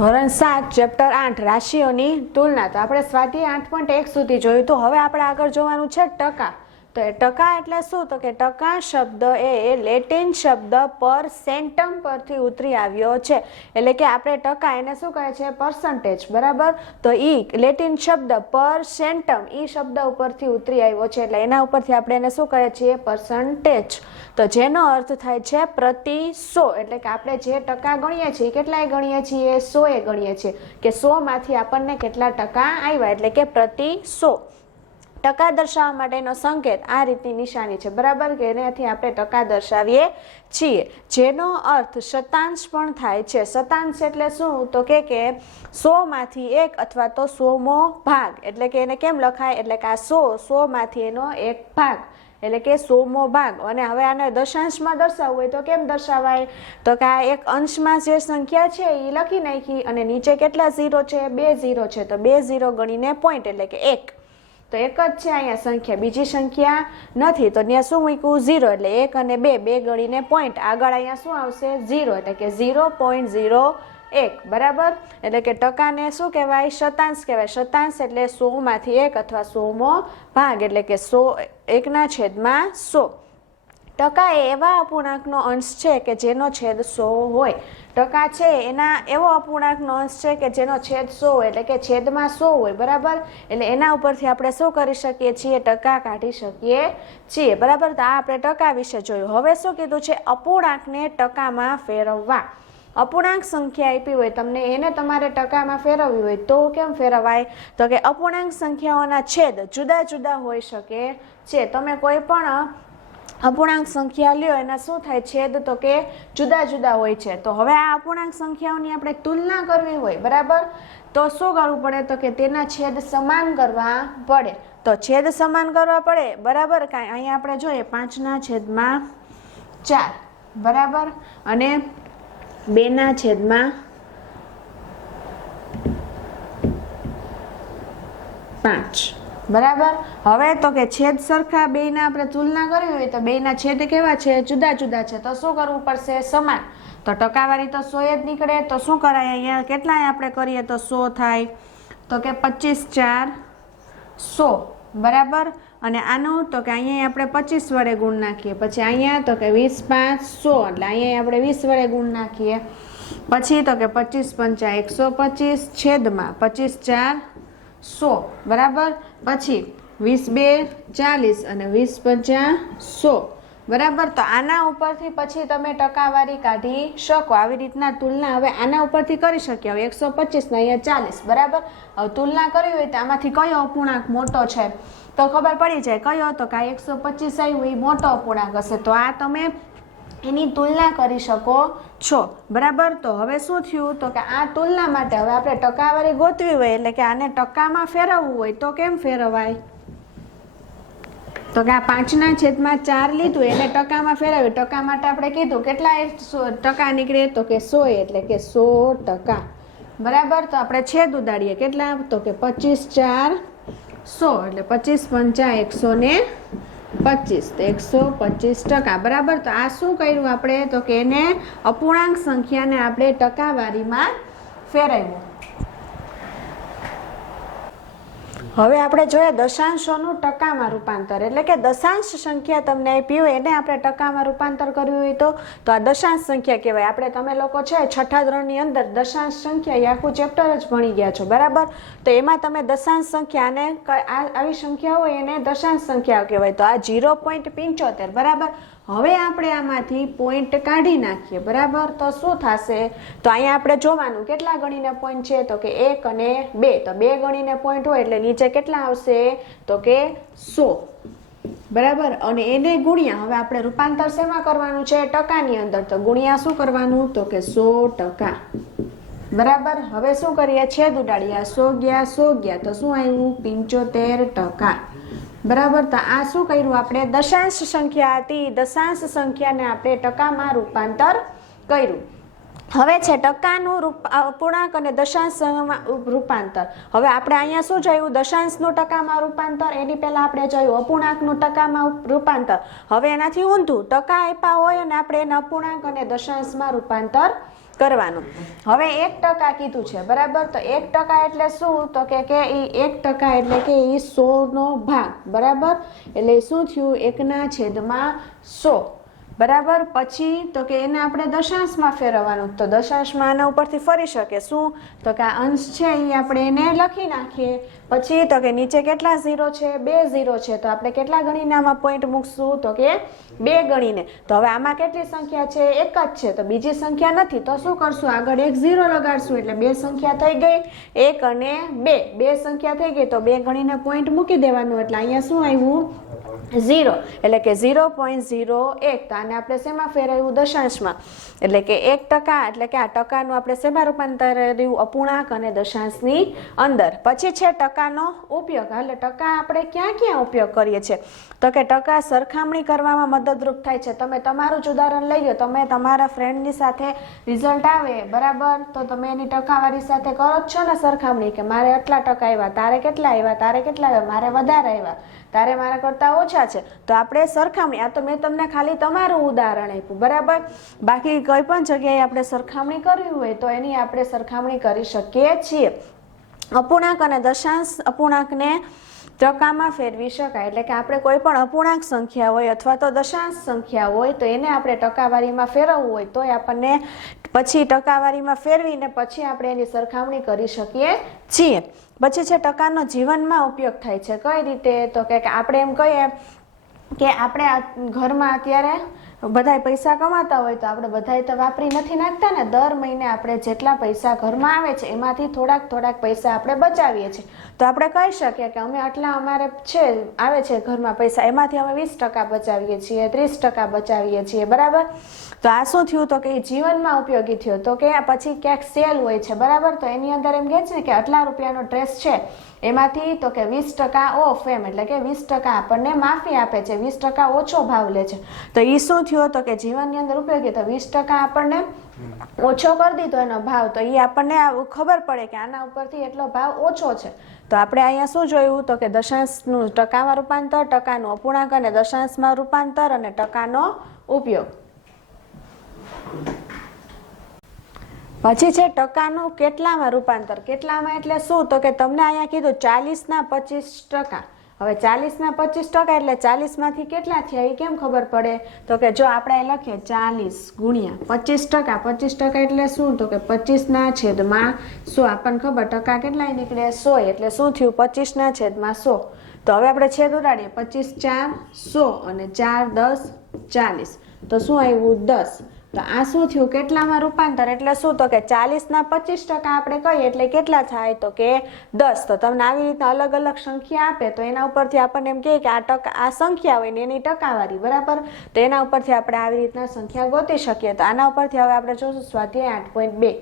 ધોરણ 7 ચેપ્ટર 8 રાશિઓની તુલના। તો આપણે સ્વાધ્યાય 8.1 સુધી જોયું। તો હવે આપણે આગળ જોવાનું છે ટકા। તો એ ટકા એટલે શું? તો કે ટકા શબ્દ એ લેટિન શબ્દ પરસેન્ટમ પરથી ઉતરી આવ્યો છે। એટલે કે આપણે ટકા એને શું કહે છે? પર્સન્ટેજ, બરાબર। તો ઈ લેટિન શબ્દ પરસેન્ટમ ઈ શબ્દ ઉપરથી ઉતરી આવ્યો છે, એટલે એના ઉપરથી આપણે એને શું કહે છીએ? પર્સન્ટેજ। તો જેનો અર્થ થાય છે પ્રતિ 100। એટલે કે આપણે જે ટકા ગણીએ છીએ કેટલાય ગણીએ છીએ? 100 એ ગણીએ છીએ કે 100 માંથી આપણને કેટલા ટકા આવ્યા, એટલે કે પ્રતિ 100। ટકા દર્શાવવા માટેનો સંકેત આ રીતની નિશાની છે, બરાબર, કે એનાથી આપણે ટકા દર્શાવીએ છીએ, જેનો અર્થ શતાંશ પણ થાય છે। શતાંશ એટલે શું? તો કે 100 માંથી 1 અથવા તો 100મો ભાગ। એટલે કે એને કેમ લખાય? એટલે કે આ 100 માંથી એનો 1 ભાગ, એટલે કે 100મો ભાગ। અને હવે આને દશાંશમાં દર્શાવવું હોય તો કેમ દર્શાવાય? તો કે આ એક અંશમાં જે સંખ્યા છે એ લખી નાખી અને નીચે કેટલા 0 છે? 2 0 છે, તો 2 0 ગણીને પોઈન્ટ, એટલે કે 1। તો એક જ છે અહીંયા સંખ્યા, બીજી સંખ્યા નથી, તો ત્યાં શું મૂક્યું? 0, એટલે 1 અને 2 ગણીને પોઈન્ટ, આગળ અહીંયા શું આવશે? 0, એટલે કે 0.01, બરાબર। એટલે કે ટકાને શું કહેવાય? શતાંશ કહેવાય। શતાંશ એટલે 100 માંથી 1 અથવા 100મો ભાગ, એટલે કે 1/100। ટકા એ એવા અપૂર્ણાંકનો અંશ છે કે જેનો છેદ 100 હોય। ટકા છે એના એવો અપૂર્ણાંકનો અંશ છે કે જેનો છેદ 100 હોય, એટલે કે છેદમાં 100 હોય, બરાબર। એટલે એના ઉપરથી આપણે શું કરી શકીએ છીએ? ટકા કાઢી શકીએ છીએ, બરાબર। તો આ આપણે ટકા વિશે જોયું। હવે શું કીધું છે? અપૂર્ણાંકને ટકામાં ફેરવવા। અપૂર્ણાંક સંખ્યા આપી હોય તમને, એને તમારે ટકામાં ફેરવવી હોય તો કેમ ફેરવાય? તો કે અપૂર્ણાંક સંખ્યાઓના છેદ જુદા જુદા હોઈ શકે છે। તમે કોઈ પણ અપૂર્ણાંક સંખ્યા લ્યો, એના શું થાય? છેદ તો કે જુદા જુદા હોય છે। તો હવે આ અપૂર્ણાંક સંખ્યાઓની આપણે તુલના કરવી હોય, બરાબર, તો શું કરવું પડે? તો કે તેના છેદ સમાન કરવા પડે। તો છેદ સમાન કરવા પડે, બરાબર। કાંઈ અહીંયા આપણે જોઈએ 5/4, બરાબર, અને 2/5, બરાબર। હવે તો કે છેદ સરખા બેયના આપણે તુલના કરવી હોય તો બેયના છેદ કેવા છે? જુદા જુદા છે, તો શું કરવું પડશે? સમાન। તો ટકાવારી તો 100 જ નીકળે, તો શું કરાય? અહીંયા કેટલાય આપણે કરીએ તો 100 થાય, તો કે 25/4 100, બરાબર। અને આનું તો કે અહીંયા આપણે 25 વડે ગુણ નાખીએ, પછી અહીંયા તો કે 20/5 100, એટલે અહીંયા આપણે 20 વડે ગુણ નાખીએ, પછી તો કે 25×5 125 છેદમાં 25/4 100, બરાબર। પછી 20×2 40 અને 20×5 100, બરાબર। તો આના ઉપરથી પછી તમે ટકાવારી કાઢી શકો। આવી રીતના તુલના હવે આના ઉપરથી કરી શકીએ। હવે 125 ને અહીંયા 40, બરાબર। હવે તુલના કરવી હોય તો આમાંથી કયો અપૂર્ણાંક મોટો છે તો ખબર પડી જાય કયો? તો કે 125 આવ્યું એ મોટો અપૂર્ણાંક હશે, તો આ તમે એની તુલના કરી શકો છો, બરાબર। તો હવે શું થયું? તો કે આ તુલના માટે હવે આપણે ટકાવારી ગોતવી હોય, એટલે કે આને ટકામાં ફેરવવું હોય તો કેમ ફેરવાય? તો કે આ 5/4 લીધું, એને ટકામાં ફેરવ્યું। ટકા માટે આપણે કીધું કેટલા ટકા નીકળે? તો કે 100, એટલે કે 100%, બરાબર। તો આપણે છેદ ઉડાડીએ, કેટલા? તો કે 25/4 100, એટલે 25×5 125, તો 125%, બરાબર। તો આ શું કર્યું આપણે? તો કે એને અપૂર્ણાંક સંખ્યાને આપણે ટકાવારીમાં ફેરવ્યું। હવે આપણે જોઈએ દશાંશોનું ટકામાં રૂપાંતર, એટલે કે દશાંશ સંખ્યા તમને આપી હોય એને આપણે ટકામાં રૂપાંતર કર્યું હોય તો આ દશાંશ સંખ્યા કહેવાય। આપણે તમે લોકો છે 6ઠા ધોરણની અંદર દશાંશ સંખ્યા એ આખું ચેપ્ટર જ ભણી ગયા છો, બરાબર। તો એમાં તમે દશાંશ સંખ્યા અને આવી સંખ્યા હોય એને દશાંશ સંખ્યા કહેવાય। તો આ 0.75, બરાબર। હવે આપણે આમાંથી પોઈન્ટ કાઢી નાખીએ, બરાબર। તો શું થશે? તો અહીંયા આપણે જોવાનું કેટલા ગણીને પોઈન્ટ છે? તો કે 1 અને 2, તો 2 ગણીને પોઈન્ટ હોય એટલે નીચે કેટલા આવશે? તો કે 100, બરાબર। અને એને ગુણ્યા, હવે આપણે રૂપાંતર શેમાં કરવાનું છે? ટકાની અંદર, તો ગુણ્યા શું કરવાનું? તો કે 100%, બરાબર। હવે શું કરીએ? છેદ ઉડાડીએ, 100 ગયા 100 ગયા, તો શું આવ્યું? 75%, બરાબર। તો આ શું કર્યું આપણે? દશાંશ સંખ્યા હતી, દશાંશ સંખ્યાને આપણે ટકામાં રૂપાંતર કર્યું। હવે છે ટકાનું અપૂર્ણાંક અને દશાંશમાં રૂપાંતર। હવે આપણે અહીંયા શું જોયું? દશાંશનું ટકામાં રૂપાંતર, એની પહેલા આપણે જોયું અપૂર્ણાંકનું ટકામાં રૂપાંતર। હવે એનાથી ઊંધું, ટકા આપ્યા હોય અને આપણે એના અપૂર્ણાંક અને દશાંશમાં રૂપાંતર કરવાનું। હવે 1% કીધું છે બરાબર, તો 1% એટલે શું, તો કે ઈ 1% એટલે કે ઈ 100 નો ભાગ બરાબર, એટલે શું થયું 1/100 બરાબર। પછી તો કે એને આપણે દશાંશમાં ફેરવવાનું, તો દશાંશમાં આના ઉપરથી ફરી શકે શું, તો કે આ અંશ છે એ આપણે એને લખી નાખીએ। પછી તો કે નીચે કેટલા 0 છે, 2 0 છે, તો આપણે કેટલા ગણીને આમાં પોઈન્ટ મૂકશું, તો કે 2 ગણીને। તો હવે આમાં કેટલી સંખ્યા છે, 1 જ છે, તો બીજી સંખ્યા નથી, તો શું કરશું, આગળ 1 0 લગાડશું, એટલે 2 સંખ્યા થઈ ગઈ, 1 અને 2, 2 સંખ્યા થઈ ગઈ, તો 2 ગણીને પોઈન્ટ મૂકી દેવાનું, એટલે અહીંયા શું આવ્યું 0, એટલે કે 0.01। તો આને આપણે શેમાં ફેરવ્યું, દશાંશમાં, એટલે કે 1% એટલે કે આ ટકાનું આપણે શેમાં રૂપાંતર કર્યું, અપૂર્ણાંક અને દશાંશની અંદર। પછી છે ટકાનો ઉપયોગ, એટલે ટકા આપણે ક્યાં ક્યાં ઉપયોગ કરીએ છીએ, તો કે ટકા સરખામણી કરવામાં મદદરૂપ થાય છે। તમે તમારું જ ઉદાહરણ લઈ લો, તમે તમારા ફ્રેન્ડની સાથે રિઝલ્ટ આવે બરાબર, તો તમે એની ટકાવારી સાથે કરો જ છો ને સરખામણી, કે મારે આટલા ટકા આવ્યા, તારે કેટલા આવ્યા, તારે કેટલા આવ્યા, મારે વધારે આવ્યા, તારે મારા કરતા ઓછા છે, તો આપણે સરખામણી, આ તો મેં તમને ખાલી તમારું ઉદાહરણ આપ્યું બરાબર, બાકી કોઈ પણ જગ્યાએ આપણે સરખામણી કરવી હોય તો એની આપણે સરખામણી કરી શકીએ છીએ। અપૂર્ણાંક અને દશાંશ અપૂર્ણાંકને ટકામાં ફેરવી શકાય, એટલે કે આપણે કોઈ પણ અપૂર્ણાંક સંખ્યા હોય અથવા તો દશાંશ સંખ્યા હોય તો એને આપણે ટકાવારીમાં ફેરવવું હોય તો આપણને પછી ટકાવારીમાં ફેરવીને પછી આપણે એની સરખામણી કરી શકીએ છીએ। પછી છે ટકાનો જીવનમાં ઉપયોગ થાય છે, કઈ રીતે, તો કે આપણે એમ કહીએ કે આપણે ઘરમાં અત્યારે બધાય પૈસા કમાતા હોય તો આપણે બધાય તો વાપરી નથી નાખતા ને, દર મહિને આપણે જેટલા પૈસા ઘરમાં આવે છે એમાંથી થોડાક પૈસા આપણે બચાવીએ છીએ, તો આપણે કહી શકીએ કે અમે આટલા અમારે છે આવે છે ઘરમાં પૈસા, એમાંથી અમે 20% બચાવીએ છીએ, 30% બચાવીએ છીએ બરાબર। તો આ શું થયું, તો કે જીવનમાં ઉપયોગી થયો, તો કે પછી ક્યાંક સેલ હોય છે બરાબર, તો એની અંદર એમ કહે છે ને કે આટલા રૂપિયાનો ડ્રેસ છે એમાંથી તો કે 20% ઓફ, એમ એટલે કે 20% આપણને માફી આપે છે, 20% ઓછો ભાવ લે છે, તો એ શું થયો, તો કે જીવનની અંદર ઉપયોગી, તો 20% આપણને ઓછો કરી દીધો એનો ભાવ, તો એ આપણને ખબર પડે કે આના ઉપરથી એટલો ભાવ ઓછો છે। તો આપણે અહીંયા શું જોયું, તો કે દશાંશનું ટકામાં રૂપાંતર, ટકાનું અપૂર્ણાંક અને દશાંશમાં રૂપાંતર અને ટકાનો ઉપયોગ। પછી છે ટકાનું કેટલામાં રૂપાંતર, કેટલામાં એટલે શું, તો કે તમને અહીંયા કીધું 40 ના 25%, હવે 40 ના 25% એટલે 40 માંથી કેટલા થયા એ કેમ ખબર પડે, તો કે જો આપણે અહીં લખીએ 40 ગુણ્યા 25%, 25% એટલે શું, તો કે 25/100, આપણને ખબર ટકા કેટલા નીકળે 100, એટલે શું થયું 25/100। તો હવે આપણે છેદ ઉડાડીએ, 25 4 100 અને 4 10 40, તો શું આવ્યું 10। તો આ શું થયું, કેટલામાં રૂપાંતર એટલે શું, તો કે 40 ના 25% આપણે કહીએ એટલે કેટલા થાય, તો કે 10। તો તમને આવી રીતના અલગ અલગ સંખ્યા આપે તો એના ઉપરથી આપણને એમ કહે કે આ સંખ્યા હોય ને એની ટકાવારી બરાબર, તો એના ઉપરથી આપણે આવી રીતના સંખ્યા ગોતી શકીએ। તો આના ઉપરથી હવે આપણે જોશું સ્વાધ્યાય 8.2।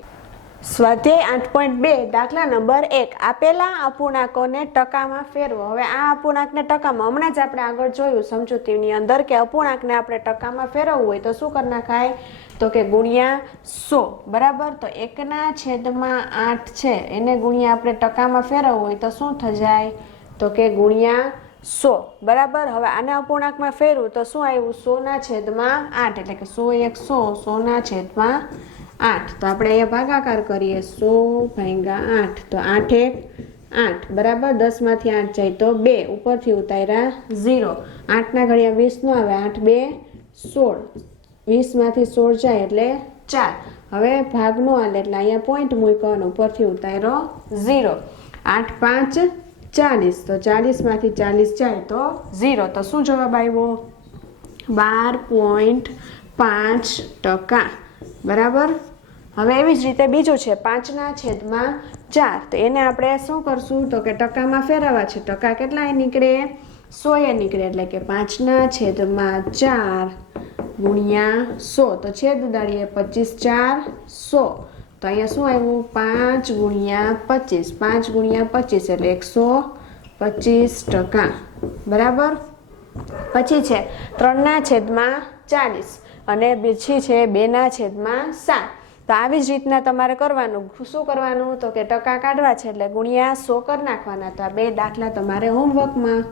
સ્વાધ્યાય 8.2 દાખલા નંબર 1, આપેલા અપૂર્ણાંકોને ટકામાં ફેરવો। હવે આ અપૂર્ણાંકને ટકામાં હમણાં જ આપણે આગળ જોયું સમજૂતીની અંદર કે અપૂર્ણાંકને આપણે ટકામાં ફેરવવું હોય તો શું કરી નાખાય, તો કે ગુણ્યા 100 બરાબર, તો 1/8 છે એને ગુણ્યા આપણે ટકામાં ફેરવવું હોય તો શું થઈ જાય, તો કે ગુણ્યા 100 બરાબર। હવે આને અપૂર્ણાંકમાં ફેરવું તો શું આવ્યું, 100/8 એટલે કે 100 1 100 100/8, તો આપણે અહીંયા ભાગાકાર કરીએ 100/8, તો 8 1 8 બરાબર, 10 માંથી 8 જાય તો 2, ઉપરથી ઉતાર્યા 0, 8 ના ઘડિયા 20 નો આવે, 8 2 16, 20 માંથી 16 જાય એટલે 4, હવે ભાગનો હાલે એટલે અહીંયા પોઈન્ટ મૂક્યો, ઉપરથી ઉતાર્યો 0, 8 5 40, તો 40 માંથી 40 જાય તો 0, તો શું જવાબ આવ્યો 12.5% બરાબર। હવે એવી જ રીતે બીજું છે 5/4, તો એને આપણે શું કરશું, તો કે ટકામાં ફેરવવા છે, ટકા કેટલા નીકળે 100 નીકળે, એટલે કે 5/4 ગુણ્યા 100, તો છેદ ઉડાડીએ 25 4 100, તો અહીંયા શું આવ્યું 5 ગુણ્યા 25, 5 ગુણ્યા 25 એટલે 125% બરાબર। પછી છે 3/40 અને બીજી છે 2/7, તો આવી જ રીતના તમારે કરવાનું, શું કરવાનું, તો કે ટકા કાઢવા છે એટલે ગુણ્યા 100 કરી નાખવાના। તો આ 2 દાખલા તમારે હોમવર્કમાં।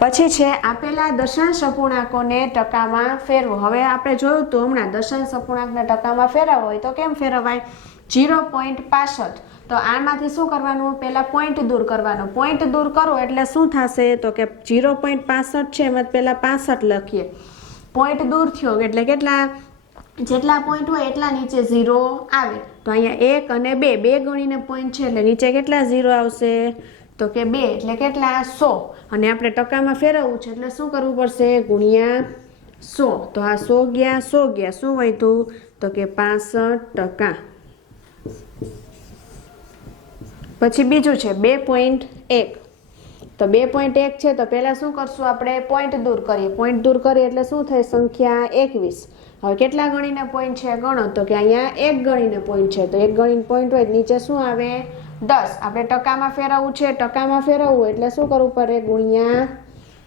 પછી છે આપેલા દશાંશ અપૂર્ણાંકોને ટકામાં ફેરવો. હવે આપણે જોયું તો હમણાં દશાંશ અપૂર્ણાંકને ટકામાં ફેરવવો હોય તો કેમ ફેરવાય? 0.65. તો આમાંથી શું કરવાનું? પહેલા પોઈન્ટ દૂર કરવાનો. પોઈન્ટ દૂર કરો એટલે શું થશે? તો કે 0.65 છે એમાં પહેલા 65 લખીએ. પોઈન્ટ દૂર થયો એટલે કેટલા? જેટલા પોઈન્ટ હોય એટલા નીચે 0 આવે. તો અહીંયા 1 અને 2 બે ગણીને પોઈન્ટ છે એટલે નીચે કેટલા 0 આવશે? તો કે 2 એટલે કેટલા? 100. અને આપણે ટકામાં ફેરવવું છે એટલે શું કરવું પડશે? ગુણ્યા 100. તો આ 100 ગયા 100 ગયા, શું વધ્યું? તો કે 65%. પછી બીજું છે 2.1. તો 2.1 છે તો પહેલા શું કરશું? આપણે પોઈન્ટ દૂર કરીએ. પોઈન્ટ દૂર કરીએ એટલે શું થાય? સંખ્યા 21. હવે કેટલા ગણીને પોઈન્ટ છે ગણો? તો કે અહીંયા 1 ગણીને પોઈન્ટ છે. તો 1 ગણીને પોઈન્ટ હોય નીચે શું આવે? 10. આપણે ટકામાં ફેરવવું છે. ટકામાં ફેરવવું એટલે શું કરવું પડે? ગુણ્યા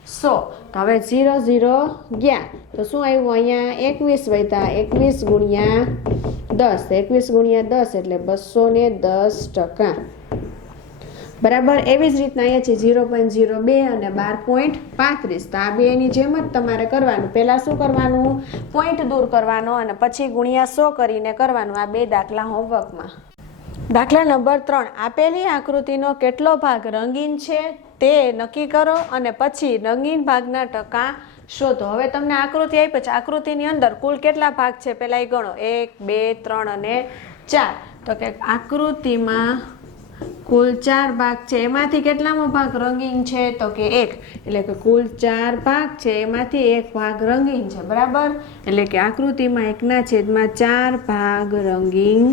100. તો હવે 0 0 ગયા તો શું આવ્યું? અહીંયા 21 વધ્યા. 21 ગુણ્યા 10. 21 ગુણ્યા 10 એટલે 210%. બરાબર. એવી જ રીતના અહીંયા છે 0.02 અને 12.35. તો આ બેની જેમ જ તમારે કરવાનું. પહેલાં શું કરવાનું? પોઈન્ટ દૂર કરવાનો અને પછી ગુણ્યા 100 કરીને કરવાનું. આ બે દાખલા હોમવર્કમાં. દાખલા નંબર 3. આપેલી આકૃતિનો કેટલો ભાગ રંગીન છે તે નક્કી કરો અને પછી રંગીન ભાગના ટકા શોધો. હવે તમને આકૃતિ આપી છે. આકૃતિની અંદર કુલ કેટલા ભાગ છે પહેલા એ ગણો. 1 2 3 અને 4. તો કે આકૃતિમાં કુલ 4 ભાગ છે. એમાંથી કેટલામો ભાગ રંગીન છે? તો કે 1. એટલે કે કુલ 4 ભાગ છે એમાંથી 1 ભાગ રંગીન છે. બરાબર. એટલે કે આકૃતિમાં 1/4 ભાગ રંગીન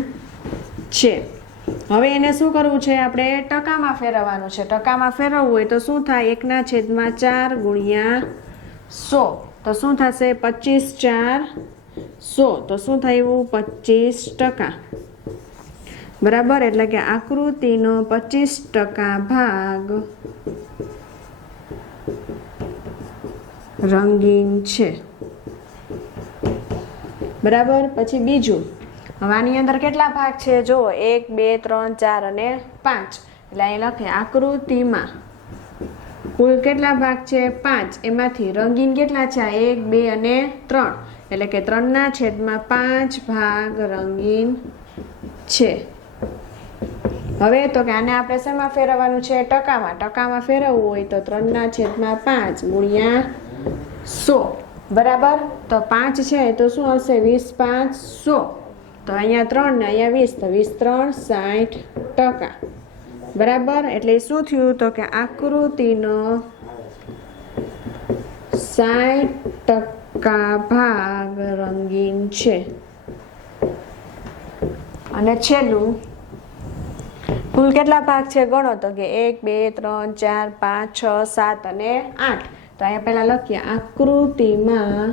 છે. હવે એને શું કરવું છે? આપણે ટકામાં ફેરવવાનું છે. ટકામાં ફેરવવું હોય તો શું થાય? 1/4 ગુણ્યા 100. તો શું થશે? 25 4 100. તો શું થયું? 25%. બરાબર. એટલે કે આકૃતિનો 25% ભાગ રંગીન છે. બરાબર. પછી બીજું, હવે આની અંદર કેટલા ભાગ છે? જુઓ 1 2 3 4 અને 5. એટલે અહીં લખે આકૃતિમાં કુલ કેટલા ભાગ છે? 5. એમાંથી રંગીન કેટલા છે? 1 2 અને 3. એટલે કે 3/5 ભાગ રંગીન છે. હવે તો કે આને આપણે શેમાં ફેરવવાનું છે? ટકામાં. ટકામાં ફેરવવું હોય તો 3/5 ગુણ્યા 100. બરાબર. તો 5 છે તો શું હશે? 20 5 100. તો અહીંયા 3 ને અહીંયા 20 તો 20 3 60%. બરાબર. એટલે શું થયું? તો કે આકૃતિનો 60% ભાગ રંગીન છે. અને છેલ્લું કુલ કેટલા ભાગ છે ગણો? તો કે 1 2 3 4 5 6 7 અને 8. તો અહીંયા પહેલા લખીએ આકૃતિમાં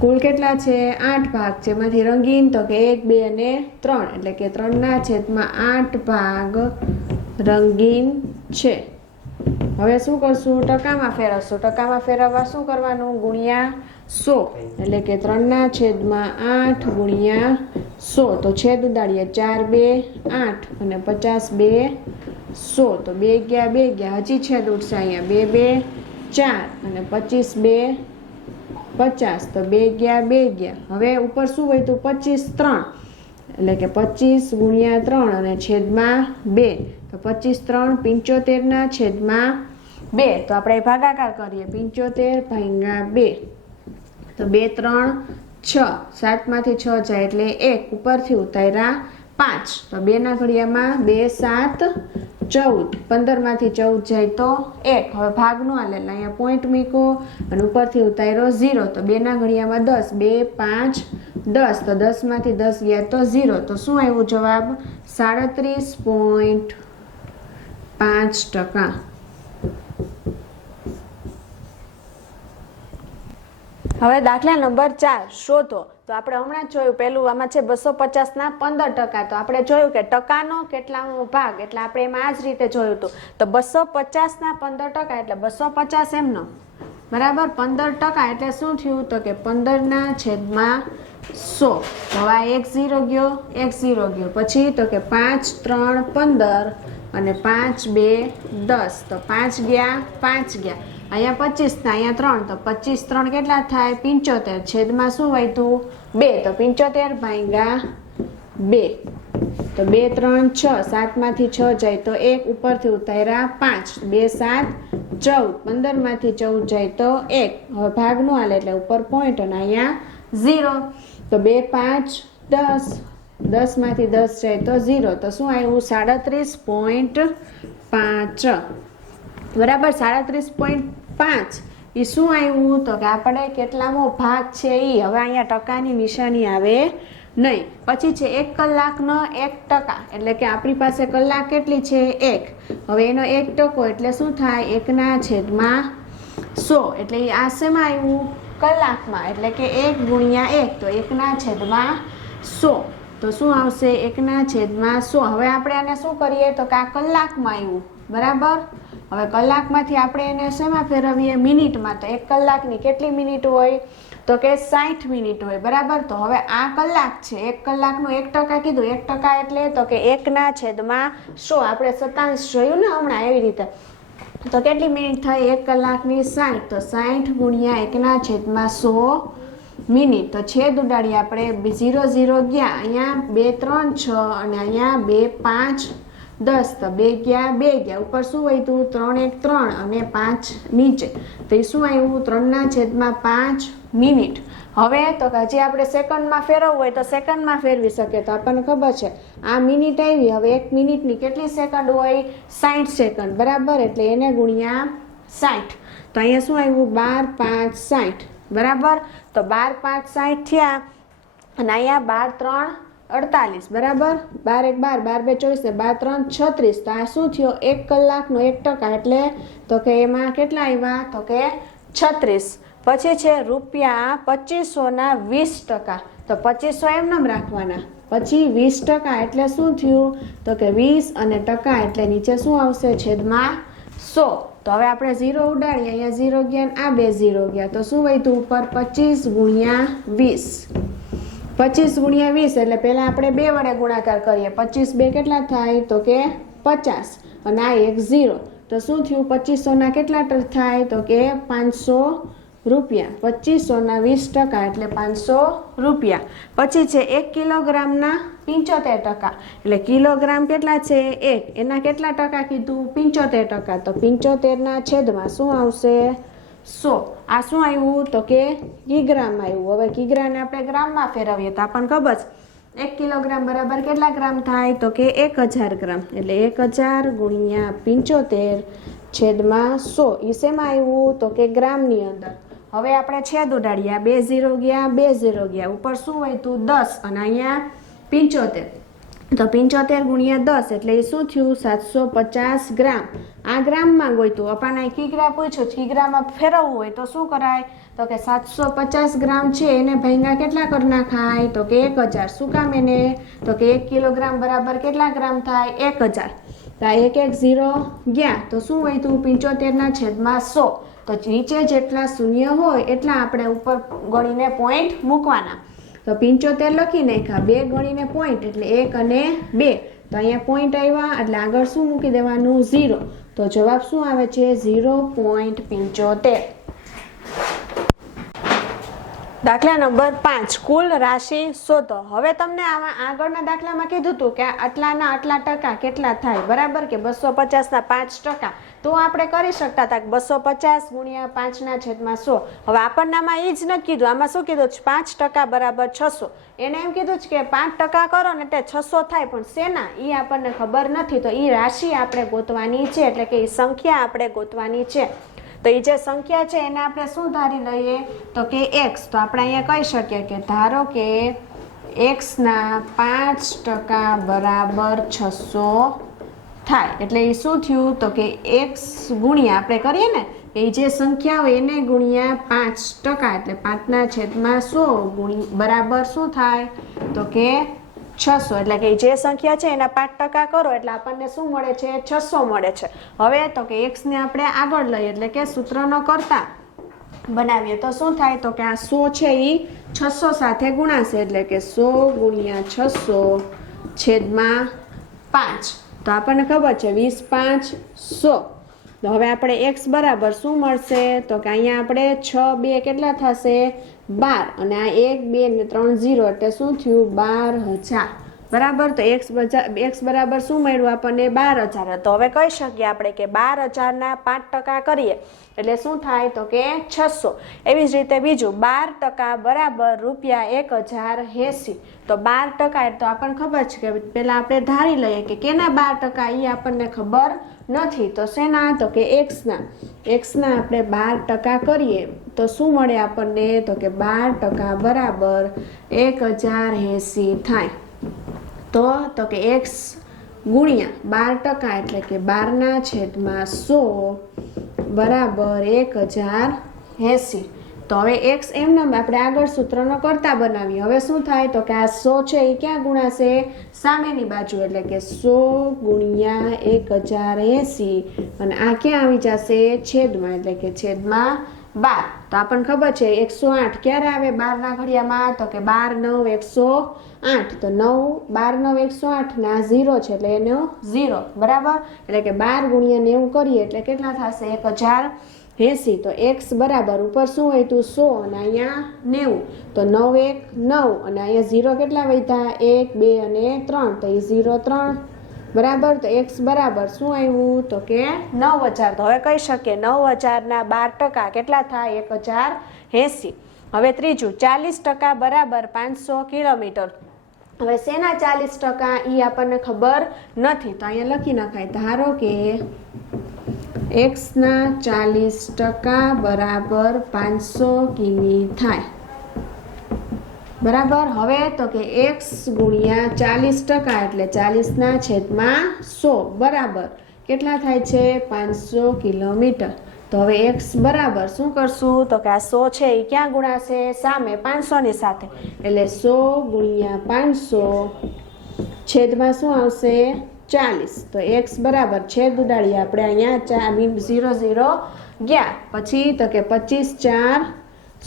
કુલ કેટલા છે? 8 ભાગ છે. એમાંથી રંગીન તો કે 1 2 અને 3. એટલે કે 3/8 ભાગ રંગીન છે. હવે શું કરશું? ટકામાં ફેરવશું. ટકામાં ફેરવવા શું કરવાનું? ગુણ્યા 100. એટલે કે 3/8 ગુણ્યા 100. તો છેદ ઉડાડીએ. 4 2 8 અને 50 2 100. તો 2 ગયા 2 ગયા. હજી છેદ ઉડશે અહીંયા. 2 2 4 અને 25 2 50. તો 2 ગયા 2 ગયા. હવે ઉપર શું વધ્યું? 25 3. એટલે કે 25 ગુણ્યા 3 અને છેદમાં 2. તો 25 3 75/2. તો આપણે ભાગાકાર કરીએ. 75 ભાગ્યા 2. તો 2 3 6. 7માંથી 6 જાય એટલે 1. ઉપરથી ઉતાર્યા 5. તો 2 ના ઘડિયામાં 2 7 14. 15માંથી 14 જાય તો 1. હવે ભાગનું હાલે એટલે અહીંયા પોઈન્ટ મૂકો અને ઉપરથી ઉતાર્યો 0. તો 2 ના ઘડિયામાં 10. 2 5 10. તો 10માંથી 10 ગયા તો 0. તો શું આવ્યું જવાબ? 37.5%. હવે દાખલા નંબર 4 શોધો. તો આપણે હમણાં જ જોયું પહેલું આમાં છે 250 ના 15%. તો આપણે જોયું કે ટકાનો કેટલામો ભાગ, એટલે આપણે એમાં આ જ રીતે જોયું હતું. તો 250 ના 15% એટલે 250 એમનો. બરાબર. 15% એટલે શું થયું? તો કે 15/100. હવે 1 0 ગયો 1 0 ગયો. પછી તો કે 5 3 15 અને 5 2 10 તો 5 ગયા 5 ગયા અહીંયા 25 ને અહીંયા 3 તો 25 3 કેટલા થાય 75 છેદમાં શું વધ્યું 2 તો 75 ભાગ્યા 2 તો 2 3 6 7 માંથી 6 જાય તો 1 ઉપરથી ઉતાર્યા 5 2 7 14 15 માંથી 14 જાય તો 1 હવે ભાગ નો હાલે એટલે ઉપર પોઈન્ટ અને અહીંયા 0 તો 2 5 10 10 માંથી 10 જાય તો 0 તો શું આવ્યું 37.5 બરાબર 37.5 એ શું આવ્યું તો કે આપણે કેટલામો ભાગ છે એ હવે અહીંયા ટકાની નિશાની આવે નહીં પછી છે 1 કલાકનો 1 ટકા એટલે કે આપણી પાસે કલાક કેટલી છે 1 હવે એનો 1 ટકો એટલે શું થાય 1/100 એટલે આ શેમાં આવ્યું કલાકમાં એટલે કે 1 ગુણ્યા 1 તો 1/100 તો શું આવશે 1/100 હવે આપણે આને શું કરીએ તો કે આ કલાકમાં આવ્યું બરાબર હવે કલાકમાંથી આપણે એને શેમાં ફેરવીએ મિનિટમાં તો 1 કલાકની કેટલી મિનિટ હોય તો કે 60 મિનિટ હોય બરાબર તો હવે આ કલાક છે 1 કલાકનું 1 ટકા કીધું 1 ટકા એટલે તો કે 1/100 આપણે શતાંશ જોયું ને હમણાં એવી રીતે તો કેટલી મિનિટ થઈ 1 કલાકની 60 તો 60 ગુણ્યા 1/100 મિનિટ તો છેદ ઉડાડીએ આપણે 0 0 ગયા અહીંયા 2 3 6 અને અહીંયા 2 5 10 તો 2 ગયા ઉપર શું વધ્યું 3 1 3 અને 5 નીચે તો એ શું આવ્યું 3/5 મિનિટ હવે તો હજી આપણે સેકન્ડમાં ફેરવવું હોય તો સેકન્ડમાં ફેરવી શકીએ તો આપણને ખબર છે આ મિનિટ આવી હવે 1 મિનિટની કેટલી સેકન્ડ હોય 60 સેકન્ડ બરાબર એટલે એને ગુણ્યા 60 તો અહીંયા શું આવ્યું 12 5 60 બરાબર તો 12 5 60 થયા અને અહીંયા 12 3 48 બરાબર 12 1 12 12 2 24 ને 12 3 36 તો આ શું થયો 1 કલાકનો 1 ટકા એટલે તો કે એમાં કેટલા આવ્યા તો કે 36 પછી છે રૂપિયા 2500ના 20 ટકા તો 2500 એમનેમ રાખવાના પછી 20 ટકા એટલે શું થયું તો કે 20 અને ટકા એટલે નીચે શું આવશે છેદમાં 100 તો હવે આપણે 0 ઉડાડીએ અહીંયા 0 ગયા આ 2 0 ગયા તો શું વધ્યું ઉપર 25 ગુણ્યા 20 25 ગુણ્યા 20 એટલે પહેલા આપણે 2 વડે ગુણાકાર કરીએ 25 2 કેટલા થાય તો કે 50 અને આ એક 0 તો શું થયું 2500ના કેટલા થાય તો કે 500 રૂપિયા 2500ના 20 ટકા એટલે 500 રૂપિયા પછી છે 1 કિલોગ્રામના 75 ટકા એટલે કિલોગ્રામ કેટલા છે 1 એના કેટલા ટકા કીધું 75 ટકા તો 75ના છેદમાં શું આવશે 100 આ શું આવ્યું તો કે કિગ્રામ આવ્યું હવે કિગ્રાને આપણે ગ્રામમાં ફેરવીએ તો આપણને ખબર છે 1 કિલોગ્રામ બરાબર કેટલા ગ્રામ થાય તો કે 1000 ગ્રામ એટલે 1000 ગુણ્યા 75 છેદમાં 100 એ શેમાં આવ્યું તો કે ગ્રામની અંદર હવે આપણે છેદ ઉડાડીએ 2 0 ગયા 2 0 ગયા ઉપર શું વધ્યું 10 અને અહીંયા 75 તો 75 ગુણ્યા 10 એટલે એ શું થયું 750 ગ્રામ આ ગ્રામમાં ગોઈતું આપણને કિગ્રા પૂછ્યું કિગ્રામાં ફેરવવું હોય તો શું કરાય તો કે 750 ગ્રામ છે એને ભાંગા કેટલા કરી નાખાય તો કે 1000 શું કામ એને તો કે 1 કિલોગ્રામ બરાબર કેટલા ગ્રામ થાય 1000 તો આ 1 1 0 ગયા તો શું વધ્યું 75ના છેદમાં 100 તો નીચે જેટલા શૂન્ય હોય એટલા આપણે ઉપર ગણીને પોઈન્ટ મૂકવાના તો 75 લખી નાખ્યા 2 ગણીને પોઈન્ટ એટલે 1 અને 2 તો અહીંયા પોઈન્ટ આવ્યા એટલે આગળ શું મૂકી દેવાનું 0 તો જવાબ શું આવે છે 0.75 દાખલા નંબર 5 કુલ રાશિ શોધો હવે તમને આમાં આગળના દાખલામાં કીધું હતું કે આટલાના આટલા ટકા કેટલા થાય બરાબર કે 250ના 5% તો આપણે કરી શકતા હતા કે 250 ગુણ્યા 5ના છેદમાં 100 હવે આપણને આમાં એ જ નથી કીધું આમાં શું કીધું 5% બરાબર 600 એને એમ કીધું છે કે 5% કરો ને એટલે 600 થાય પણ શેના એ આપણને ખબર નથી તો એ રાશિ આપણે ગોતવાની છે એટલે કે એ સંખ્યા આપણે ગોતવાની છે તો એ જે સંખ્યા છે એને આપણે શું ધારી લઈએ તો કે x તો આપણે અહીંયા કહી શકીએ કે ધારો કે x ના 5% બરાબર 600 થાય એટલે એ શું થયું તો કે x ગુણ્યા આપણે કરીએ ને એ જે સંખ્યા હોય એને ગુણ્યા 5% એટલે 5ના છેદમાં 100 બરાબર શું થાય તો કે 600 એટલે કે જે સંખ્યા છે એના 5% કરો એટલે આપણને શું મળે છે 600 મળે છે હવે તો કે x ને આપણે આગળ લઈએ એટલે કે સૂત્રનો કરતા બનાવીએ તો શું થાય તો કે આ 100 છે એ 600 સાથે ગુણાશે એટલે કે 100 ગુણ્યા 600 છેદમાં 5 તો આપણને ખબર છે 20 5 100. તો હવે આપણે x બરાબર શું મળશે તો કે અહીંયા આપણે 6 2 કેટલા થશે 12 અને આ 1 2 ને 3 0 એટલે શું થયું 12000 બરાબર. તો x બરાબર શું મળ્યું આપણને 12000. તો હવે કહી શકીએ આપણે કે 12000 ના 5% કરીએ એટલે શું થાય તો કે 600. એવી જ રીતે બીજું 12% બરાબર ₹1080. તો 12% તો આપણને ખબર છે કે પહેલા આપણે ધારી લઈએ કે કેના 12% એ આપણને ખબર નથી. તો શેના તો કે x ના આપણે 12% કરીએ તો શું મળે આપણને તો કે 12% બરાબર 1080 થાય. તો કે x ગુણ્યા 12% એટલે કે 12/100 બરાબર 1080. તો હવે x એમને આપણે આગળ સૂત્રનો કરતા બનાવીએ. હવે શું થાય તો કે આ 100 છે એ ક્યાં ગુણાશે સામેની બાજુ એટલે કે 100 ગુણ્યા 1080 અને આ ક્યાં આવી જશે છેદમાં એટલે કે છેદમાં 12. તો આપણને ખબર છે 108 ક્યારે આવે 12 ના ઘડિયામાં તો કે 12 9 108. તો 9 12 9 108 ના 0 છે એટલે એનો 0 બરાબર. એટલે કે 12 ગુણ્યા 90 કરીએ એટલે કેટલા થશે 1080. તો x બરાબર ઉપર શું હોય તું 100 અને અહીંયા 90. તો 9 1 9 અને અહીંયા 0 કેટલા વધ્યા 1 2 અને 3 તો એ 0 3 બરાબર. તો x બરાબર શું આવ્યું તો કે 9000. તો હવે કહી શકીએ 9000 ના 12% કેટલા થાય 1080. હવે ત્રીજું 40% બરાબર 500 કિલોમીટર. હવે શેના 40% એ આપણને ખબર નથી તો અહીંયા લખી નખાય. ધારો કે x ના 40% બરાબર 500 કિમી થાય બરાબર. હવે તો કે x ગુણ્યા 40% એટલે 40 ના છેદમાં 100 બરાબર કેટલા થાય છે 500 કિલોમીટર. તો હવે x બરાબર શું કરશું તો કે આ 100 છે એ ક્યાં ગુણાશે સામે 500 ની સાથે એટલે 100 ગુણ્યા 500 છેદમાં શું આવશે 40. તો x બરાબર છેદ ઉડાડીએ આપણે અહીંયા 0 0 ગયા પછી તો કે 25 4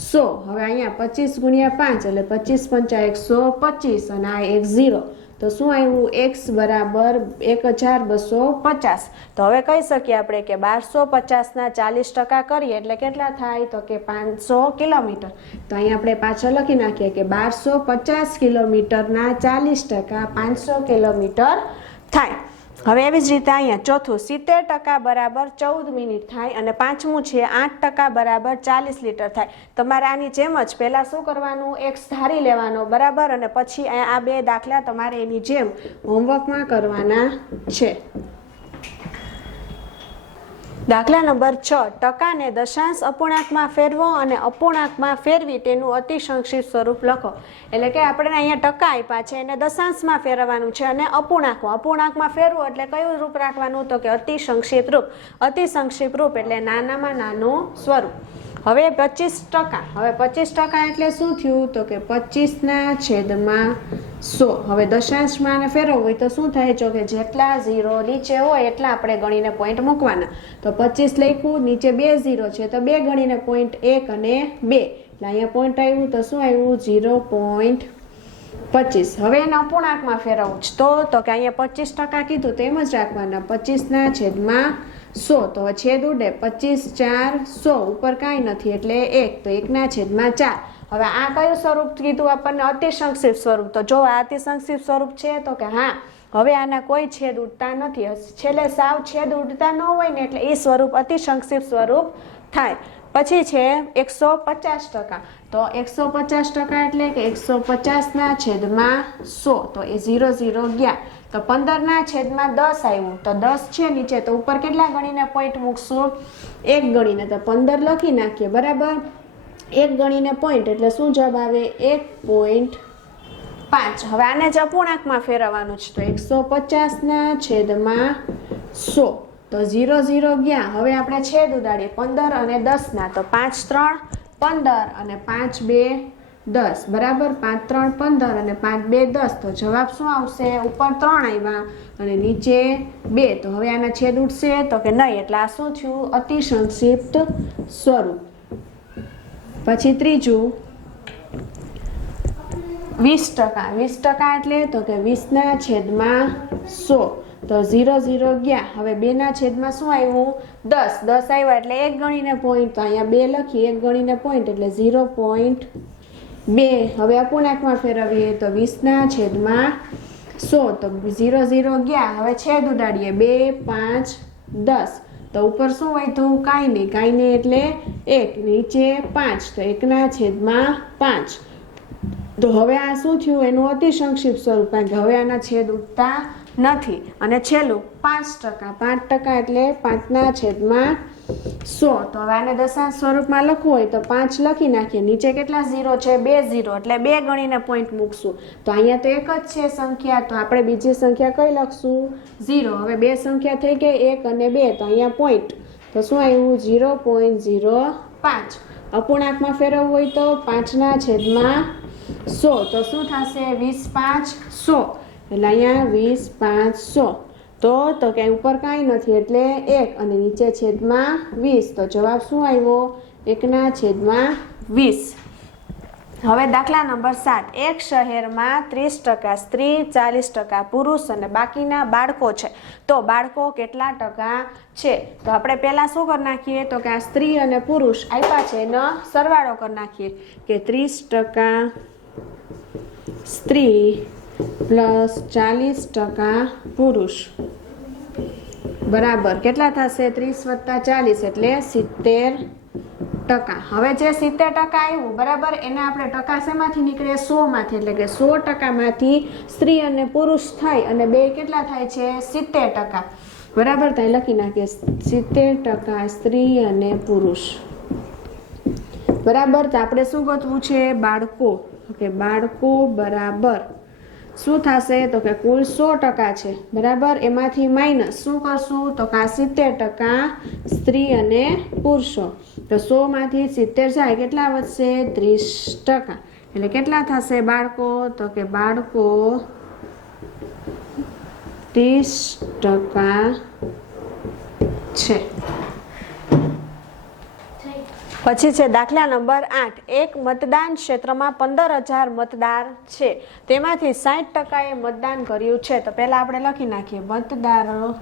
100. હવે અહીંયા 25 ગુણ્યા 5 એટલે 25 5 125 અને આ 1 0. તો શું આવ્યું x બરાબર 1250. તો હવે કહી શકીએ આપણે કે 1250 ના 40% કરીએ એટલે કેટલા થાય તો કે 500 કિલોમીટર. તો અહીંયા આપણે પાછળ લખી નાખીએ કે 1250 કિલોમીટરના 40% 500 કિલોમીટર થાય. હવે એવી જ રીતે અહીંયા ચોથું 70% બરાબર 14 મિનિટ થાય અને પાંચમું છે 8% બરાબર 40 લીટર થાય. તમારે આની જેમ જ પહેલાં શું કરવાનું x ધારી લેવાનો બરાબર અને પછી આ બે દાખલા તમારે એની જેમ હોમવર્કમાં કરવાના છે. દાખલા નંબર 6 ટકાને દશાંશ અપૂર્ણાંકમાં ફેરવો અને અપૂર્ણાંકમાં ફેરવી તેનું અતિ સંક્ષિપ્ત સ્વરૂપ લખો. એટલે કે આપણે અહીંયા ટકા આપ્યા છે એને દશાંશમાં ફેરવવાનું છે અને અપૂર્ણાંકમાં ફેરવો એટલે કયું રૂપ રાખવાનું તો કે અતિ સંક્ષિપ્ત રૂપ. અતિ સંક્ષિપ્ત રૂપ એટલે નાનામાં નાનું સ્વરૂપ. હવે 25%. હવે 25% એટલે શું થયું તો કે 25 ના છેદમાં 100. હવે દશાંશમાં ફેરવવું હોય તો શું થાય જો કે જેટલા 0 નીચે હોય એટલા આપણે ગણીને પોઈન્ટ મૂકવાના. તો 25 લખ્યું નીચે 2 0 છે તો 2 ગણીને પોઈન્ટ 1 અને 2 એટલે અહીંયા પોઈન્ટ આવ્યું તો શું આવ્યું 0.25. હવે એને અપૂર્ણાંકમાં ફેરવવું જ તો કે અહીંયા 25% કીધું તો એમ જ રાખવાના 25 ના છેદમાં 100. તો છેદ ઉડે 25 4 100 ઉપર કાંઈ નથી એટલે 1 તો 1 ના છેદમાં 4. હવે આ કયું સ્વરૂપ કીધું આપણને અતિ સંક્ષિપ્ત સ્વરૂપ. તો જો આ અતિ સંક્ષિપ્ત સ્વરૂપ છે તો કે હા હવે આના કોઈ છેદ ઉડતા નથી. છેલ્લે સાવ છેદ ઉડતા ન હોય ને એટલે એ સ્વરૂપ અતિ સંક્ષિપ્ત સ્વરૂપ થાય. પછી છે 150%. તો 150% એટલે કે 150 ના છેદમાં 100. તો એ 0 0 ગયા. તો 15 ના છેદમાં 10 આવ્યું. તો 10 છે નીચે તો ઉપર કેટલા ગણીને પોઈન્ટ મૂકશું 1 ગણીને. તો 15 લખી નાખીએ બરાબર. 1 ગણીને પોઈન્ટ એટલે શું જવાબ આવે 1.5. હવે આને જ અપૂર્ણાંકમાં ફેરવવાનું છે. તો 150 ના છેદમાં 100. તો 0 0 ગયા. હવે આપણે છેદ ઉડાડીએ 15 અને 10 ના. તો 5 3 15 અને 5 2 10 બરાબર. 5 3 15 અને 5 2 10. તો જવાબ શું આવશે ઉપર 3 આવ્યા અને નીચે 2. તો હવે આના છેદ ઉડશે તો કે નહીં એટલે આ શું થયું અતિ સંક્ષિપ્ત સ્વરૂપ. પછી ત્રીજું 20%. 20% એટલે તો કે 20 ના છેદમાં 100. તો 0 0 ગયા. હવે 2 ના છેદમાં શું આવ્યું 10 10 આવ્યા એટલે 1 ગણીને પોઈન્ટ, તો અહીંયા 2 લખી 1 ગણીને પોઈન્ટ એટલે 0.2. હવે અપૂર્ણાંકમાં ફેરવીએ તો 20 ના છેદમાં 100, તો 0 0 ગયા. હવે છેદ ઉડાડીએ 2 5 10, તો ઉપર શું વધ્યું કાંઈ નહીં એટલે 1, નીચે 5, તો 1 ના છેદમાં 5. તો હવે આ શું થયું એનું અતિ સંક્ષિપ્ત સ્વરૂપ, કારણ કે હવે આના છેદ ઉડતા નથી. અને છેલ્લું 5%, 5% એટલે 5 ના છેદમાં 100. તો હવે આને દશાંશ સ્વરૂપમાં લખવું હોય તો 5 લખી નાખીએ. નીચે કેટલા 0 છે 2 0 એટલે 2 ગણીને પોઈન્ટ મૂકશું. તો અહીંયા તો એક જ છે સંખ્યા, તો આપણે બીજી સંખ્યા કઈ લખશું 0. હવે 2 સંખ્યા થઈ ગઈ 1 અને 2, તો અહીંયા પોઈન્ટ, તો શું આવ્યું 0.05. અપૂર્ણાંકમાં ફેરવવું હોય તો 5 ના છેદમાં 100, તો શું થશે 20 5 100, એટલે અહીંયા 20 5 100. તો ક્યાંય ઉપર કાંઈ નથી એટલે 1 અને નીચે છેદમાં 20, તો જવાબ શું આવ્યો 1 ના છેદમાં 20. હવે દાખલા નંબર 7. એક શહેરમાં 30% સ્ત્રી, 40% પુરુષ અને બાકીના બાળકો છે, તો બાળકો કેટલા ટકા છે? તો આપણે પહેલા શું કરી નાખીએ તો કે આ સ્ત્રી અને પુરુષ આપ્યા છે એનો સરવાળો કરી નાખીએ કે 30% સ્ત્રી પ્લસ 40% પુરુષ બરાબર કેટલા થશે 30 + 40 એટલે 70%. હવે જે 70% આવ્યું બરાબર એને આપણે ટકા શેમાંથી નીકળે 100 માંથી, એટલે કે 100% માંથી સ્ત્રી અને પુરુષ થાય અને બે કેટલા થાય છે 70%. બરાબર ત્યાં લખી નાખીએ 70% સ્ત્રી અને પુરુષ બરાબર. તો આપણે શું ગોતવું છે બાળકો, ઓકે બાળકો બરાબર શું થશે તો કે કુલ 100% છે બરાબર, એમાંથી માઇનસ શું કરશું તો કે 70% સ્ત્રી અને પુરુષો, તો 100 માંથી 70 જાય કેટલા વધશે 30%, એટલે કેટલા થશે બાળકો તો કે બાળકો 30% છે. પછી છે દાખલા નંબર 8. એક મતદાન ક્ષેત્રમાં 15,000 મતદાર છે, તેમાંથી 60%એ મતદાન કર્યું છે. તો પહેલા આપણે લખી નાખીએ મતદારોની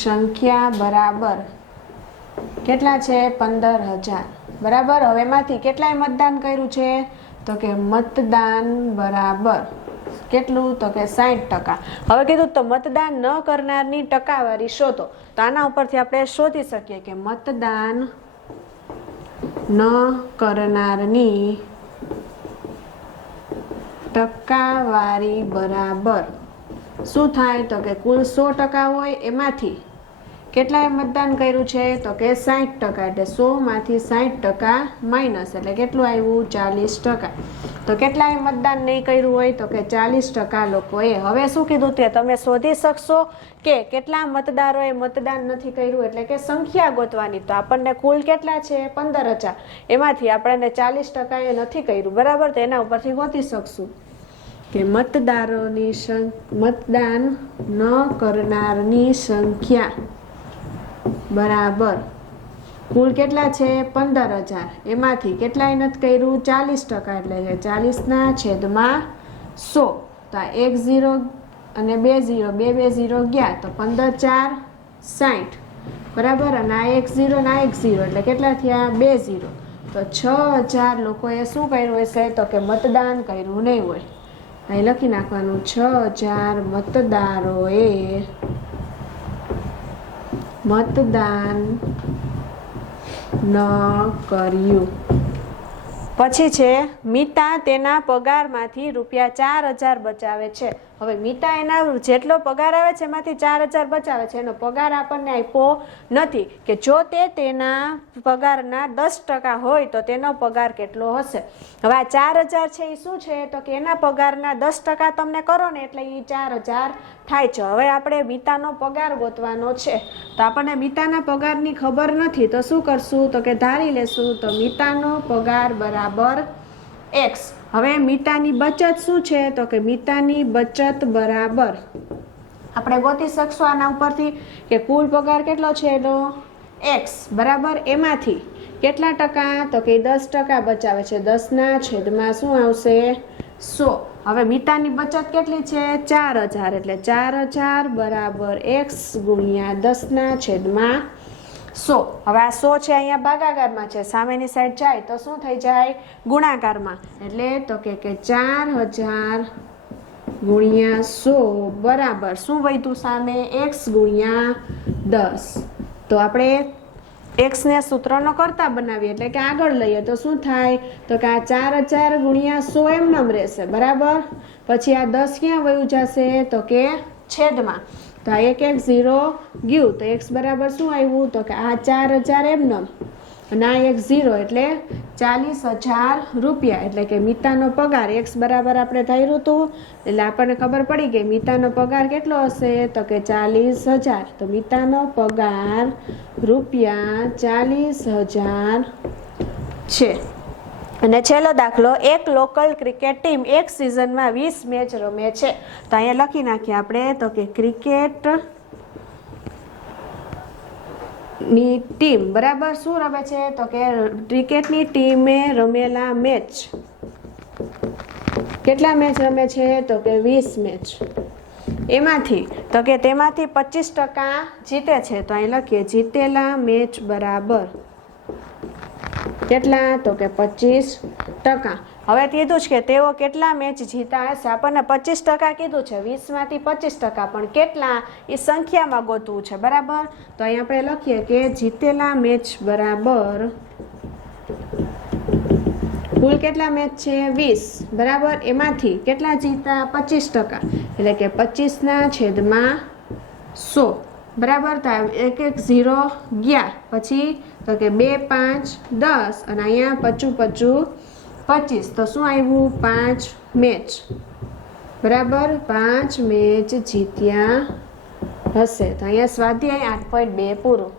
સંખ્યા બરાબર કેટલા છે 15,000 બરાબર. હવે એમાંથી કેટલાએ મતદાન કર્યું છે તો કે મતદાન બરાબર કેટલું તો કે 60%. હવે કીધું તો મતદાન ન કરનારની ટકાવારી શોધો, તો આના ઉપરથી આપણે શોધી શકીએ કે મતદાન ન કરનારની ટકાવારી બરાબર શું થાય તો કે કુલ 100% હોય એમાંથી કેટલાએ મતદાન કર્યું છે તો કે 60%, એટલે 100 માંથી 60% માઇનસ એટલે કેટલું આવ્યું 40%. તો કેટલાએ મતદાન નહીં કર્યું હોય તો કે 40% લોકોએ. હવે શું કીધું તે તમે શોધી શકશો કે કેટલા મતદારોએ મતદાન નથી કર્યું, એટલે કે સંખ્યા ગોતવાની. તો આપણને કુલ કેટલા છે 15,000, એમાંથી આપણને 40%એ નથી કર્યું બરાબર, તો એના ઉપરથી ગોતી શકશું કે મતદાન ન કરનારની સંખ્યા બરાબર કુલ કેટલા છે 15,000, એમાંથી કેટલાએ નથી કર્યું 40%, એટલે કે 40/100. તો આ 1 0 અને 2 0 2 0 ગયા, તો 15 4 60 બરાબર, અને આ 1 0 ને આ 1 0 એટલે કેટલા થયા 2 0. તો 6,000 લોકોએ શું કર્યું હશે તો કે મતદાન કર્યું નહીં હોય. અહીં લખી નાખવાનું 6,000 મતદારોએ મતદાન ન કર્યું. પછી છે મીતા તેના પગારમાંથી ₹4,000 બચાવે છે. હવે મીતા એના જેટલો પગાર આવે છે એમાંથી 4,000 બચાવે છે, એનો પગાર આપણને આપ્યો નથી કે જો તે તેના પગારના 10% હોય તો તેનો પગાર કેટલો હશે. હવે આ 4,000 છે એ શું છે તો કે એના પગારના 10% તમને કરો ને એટલે એ 4,000 થાય છે. હવે આપણે મીતાનો પગાર ગોતવાનો છે, તો આપણને મીતાના પગારની ખબર નથી તો શું કરશું તો કે ધારી લેશું તો મીતાનો પગાર બરાબર x. હવે મીતાની બચત શું છે તો કે મીતાની બચત બરાબર આપણે ગોતી શકશું આના ઉપરથી કે કુલ પગાર કેટલો છે એનો x બરાબર, એમાંથી કેટલા ટકા તો કે 10% બચાવે છે, 10 ના છેદમાં શું આવશે 100. હવે મીતાની બચત કેટલી છે 4000 એટલે 4000 બરાબર x ગુણ્યા 10/100. હવે આ 100 છે અહીંયા ભાગાકારમાં છે, સામેની સાઈડ જાય તો શું થઈ જાય ગુણાકારમાં, એટલે તો કે 4000 ગુણ્યા 100 બરાબર શું વધ્યું સામે x ગુણ્યા 10. તો આપણે x ને સૂત્રનો કરતા બનાવીએ એટલે કે આગળ લઈએ તો શું થાય તો કે આ 4000 ગુણ્યા 100 એમનેમ રહેશે બરાબર. પછી આ 10 ક્યાં વયું જશે તો કે છેદમાં, તો આ 1 0 ગયું તો x બરાબર શું આવ્યું તો કે આ 4000 એમનેમ અને આ 1 0 એટલે 40,000 રૂપિયા. એટલે કે મિતાનો પગાર x બરાબર આપણે ધાર્યું હતું એટલે આપણને ખબર પડી કે મિતાનો પગાર કેટલો હશે તો કે 40,000. તો મિતાનો પગાર રૂપિયા 40,000 છે. અને છેલ્લો દાખલો, એક લોકલ ક્રિકેટ ટીમ એક સિઝનમાં 20 મેચ રમે છે. તો અહીંયા લખી નાખીએ આપણે તો કે ક્રિકેટ ની ટીમ બરાબર શું રમે છે તો કે ક્રિકેટની ટીમે રમેલા મેચ કેટલા મેચ રમે છે તો કે 20 મેચ. એમાંથી તો કે તેમાંથી 25% જીતે છે. તો અહીં લખીએ જીતેલા મેચ બરાબર કેટલા તો કે 25%. હવે કીધું છે કે તેઓ કેટલા મેચ જીતા હશે, આપણને 25% કીધું છે, 20માંથી 25%, પણ કેટલા એ સંખ્યામાં ગોતવું છે બરાબર. તો અહીં આપણે લખીએ કે જીતેલા મેચ બરાબર કુલ કેટલા મેચ છે 20 બરાબર, એમાંથી કેટલા જીતા 25%, એટલે કે 25/100 બરાબર. તો 1 0 ગયા પછી તો કે 2 5 10 અને અહીંયા 25 25 તો શું આવ્યું 5 મેચ બરાબર, 5 મેચ જીત્યા હશે. તો અહીંયા સ્વાધ્યાય 8.2 પૂરું.